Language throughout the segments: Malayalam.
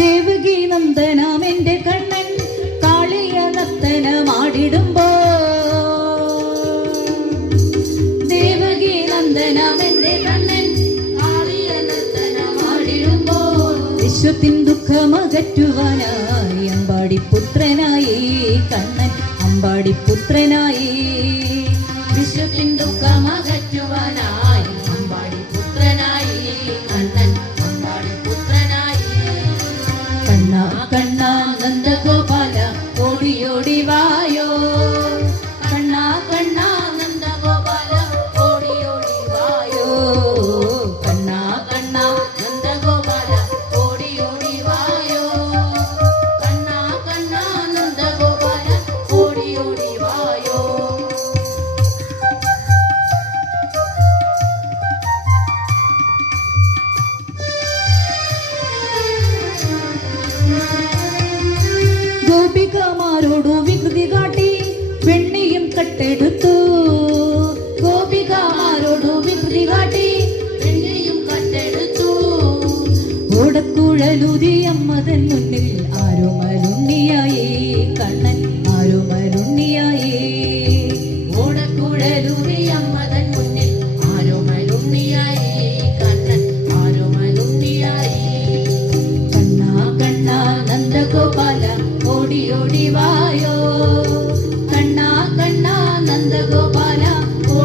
ദേവകി നന്ദനം എന്റെ കണ്ണൻ കാളിയ നർത്തനമാടിടുമ്പോ ദേവകി നന്ദനം എന്റെ കണ്ണൻ കാളിയ നർത്തനമാടിടുമ്പോ വിശ്വത്തിൻ ദുഃഖമകറ്റുവാനായി അമ്പാടിപുത്രനായി കണ്ണൻ അമ്പാടിപുത്രനായി ഓടി ഓടി വായോ കണ്ണ അമ്മതൻ മുന്നിൽ കണ്ണൻ അമ്മതൻ മുന്നിൽ കണ്ണൻ കണ്ണാ കണ്ണാ നന്ദഗോപാല ഓടി ഓടി വായോ. കണ്ണാ കണ്ണാ നന്ദഗോപാല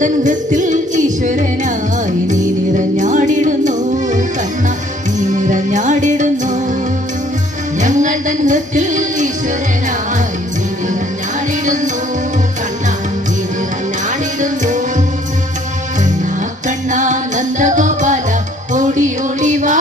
തൻഹൃത്തിൽ ഈശ്വരനായി നീ നിറഞ്ഞാടിടുന്നു കണ്ണ നീ നിറഞ്ഞാടിടുന്നു. ഞങ്ങൾ തൻഹൃത്തിൽ ഈശ്വരനായി നീ നിറഞ്ഞാടിടുന്നു കണ്ണ നീ നിറഞ്ഞാടിടുന്നു. കണ്ണ കണ്ണ നന്ദഗോപാല ഓടി ഒളിവാ